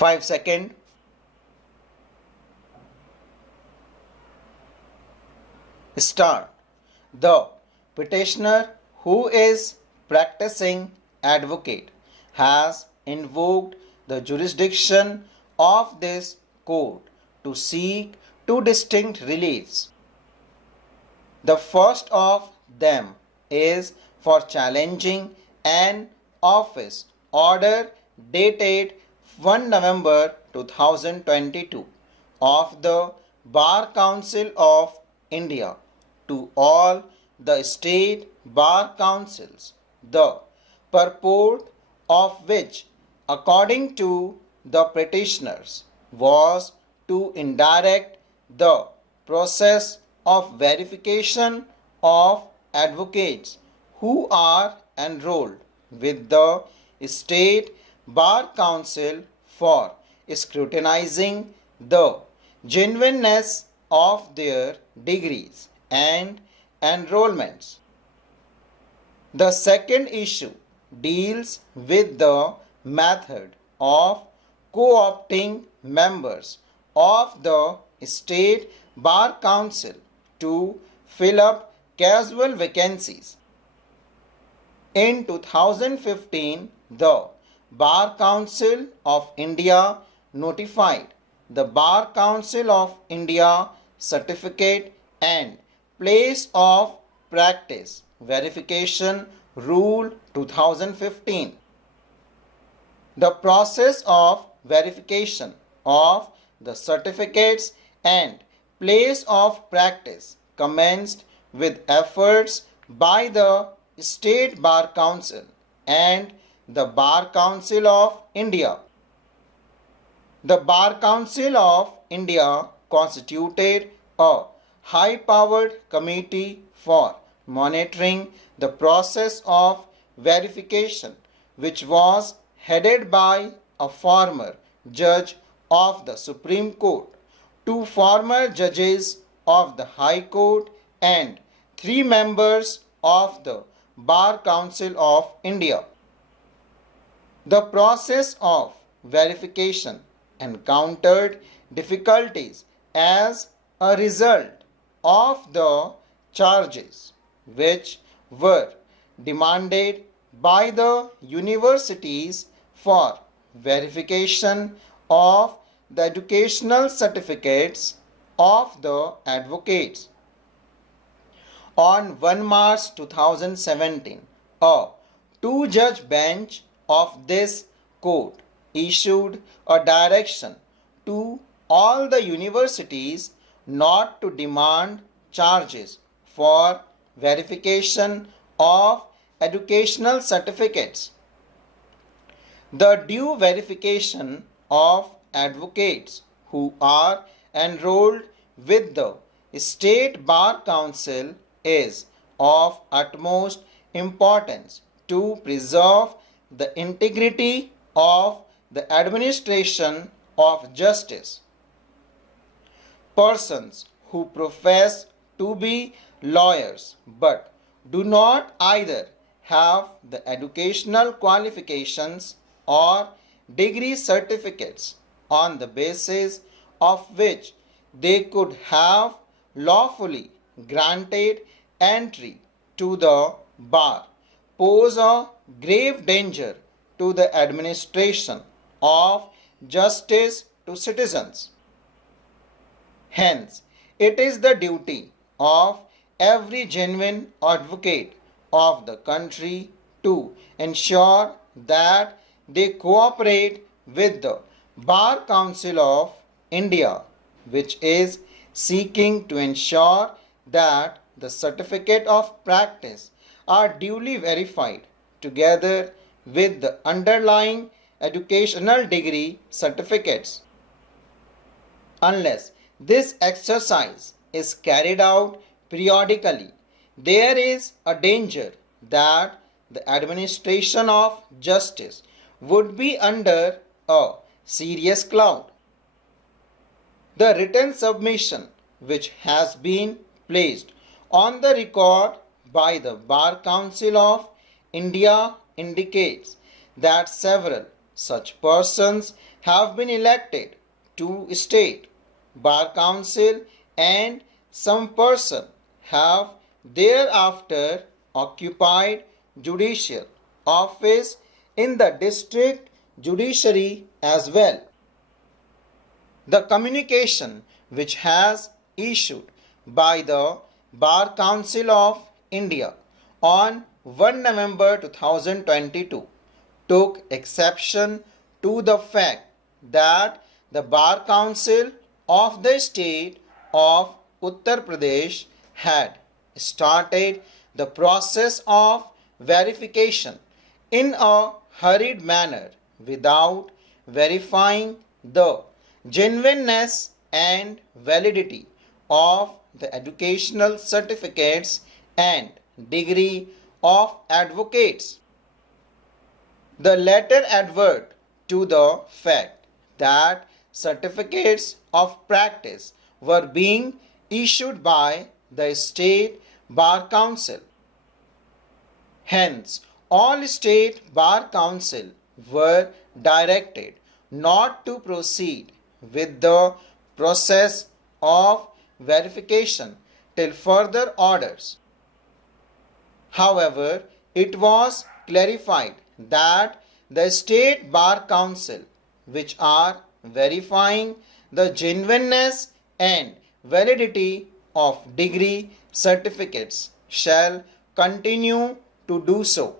5 seconds. Start. The petitioner who is practicing advocate has invoked the jurisdiction of this court to seek two distinct reliefs. The first of them is for challenging an office order dated 1 November 2022 of the Bar Council of India to all the state bar councils, the purport of which, according to the petitioners, was to indirect the process of verification of advocates who are enrolled with the State Bar Council for scrutinizing the genuineness of their degrees and enrollments. The second issue deals with the method of co-opting members of the State Bar Council to fill up casual vacancies. In 2015, the Bar Council of India notified the Bar Council of India Certificate and Place of Practice Verification Rule 2015. The process of verification of the certificates and place of practice commenced with efforts by the State Bar Council and the Bar Council of India. The Bar Council of India constituted a high-powered committee for monitoring the process of verification, which was headed by a former judge of the Supreme Court, two former judges of the High Court, and 3 members of the Bar Council of India. The process of verification encountered difficulties as a result of the charges which were demanded by the universities for verification of the educational certificates of the advocates. On 1 March 2017, a 2-judge bench of this court issued a direction to all the universities not to demand charges for verification of educational certificates. The due verification of advocates who are enrolled with the State Bar Council is of utmost importance to preserve the integrity of the administration of justice. Persons who profess to be lawyers but do not either have the educational qualifications or degree certificates on the basis of which they could have lawfully granted entry to the bar pose a grave danger to the administration of justice to citizens. Hence, it is the duty of every genuine advocate of the country to ensure that they cooperate with the Bar Council of India, which is seeking to ensure that the certificate of practice are duly verified together with the underlying educational degree certificates. Unless this exercise is carried out periodically, there is a danger that the administration of justice would be under a serious cloud. The written submission which has been placed on the record by the Bar Council of India indicates that several such persons have been elected to state bar council and some person have thereafter occupied judicial office in the district judiciary as well. The communication which has issued by the Bar Council of India on 1 November 2022 took exception to the fact that the Bar Council of the state of Uttar Pradesh had started the process of verification in a hurried manner without verifying the genuineness and validity of the educational certificates and degree of advocates. The latter advert to the fact that certificates of practice were being issued by the state bar council. Hence, all state bar council were directed not to proceed with the process of verification till further orders. However, it was clarified that the state bar council, which are verifying the genuineness and validity of degree certificates, shall continue to do so.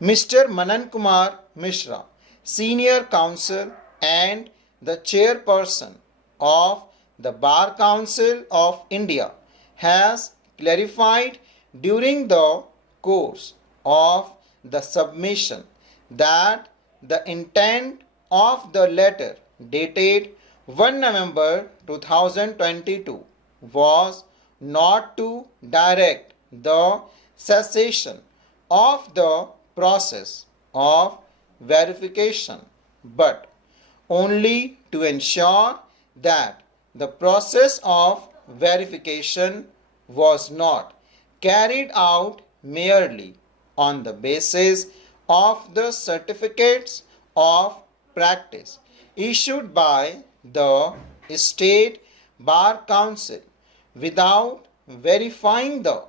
Mr. Manan Kumar Mishra, Senior Counsel and the Chairperson of the Bar Council of India, has clarified during the course of the submission that the intent of the letter dated 1 November 2022 was not to direct the cessation of the process of verification, but only to ensure that the process of verification was not carried out merely on the basis of the certificates of practice issued by the State Bar Council without verifying the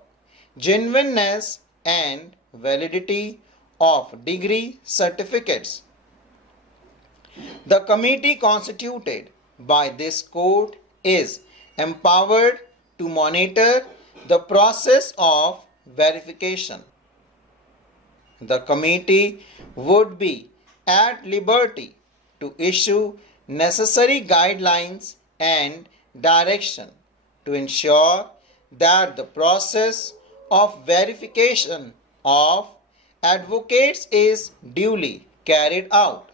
genuineness and validity of degree certificates. The committee constituted by this court is empowered to monitor the process of verification. The committee would be at liberty to issue necessary guidelines and direction to ensure that the process of verification of advocates is duly carried out.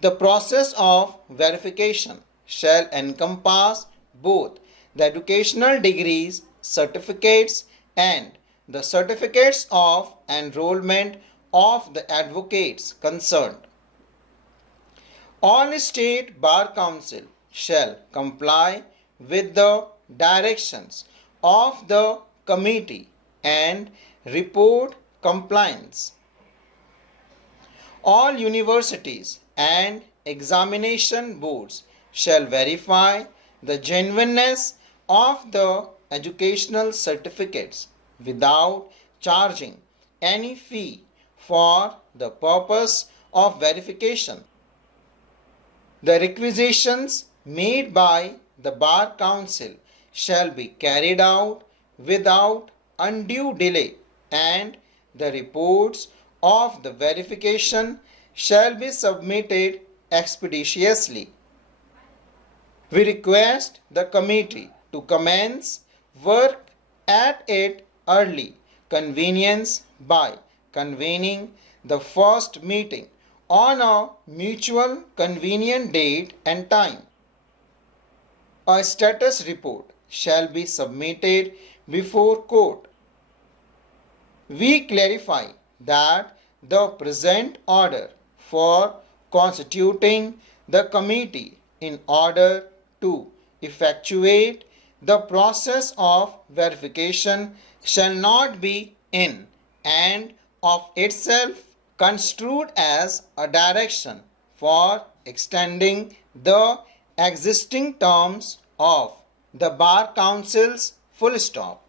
The process of verification shall encompass both the educational degrees, certificates, and the certificates of enrollment of the advocates concerned. All state bar council shall comply with the directions of the committee and report compliance. All universities and examination boards shall verify the genuineness of the educational certificates without charging any fee for the purpose of verification. The requisitions made by the Bar Council shall be carried out without undue delay, and the reports of the verification shall be submitted expeditiously. We request the committee to commence work at its early convenience by convening the first meeting on a mutual convenient date and time. A status report shall be submitted before court. We clarify that the present order for constituting the committee in order to effectuate the process of verification shall not be in and of itself construed as a direction for extending the existing terms of the bar councils, full stop.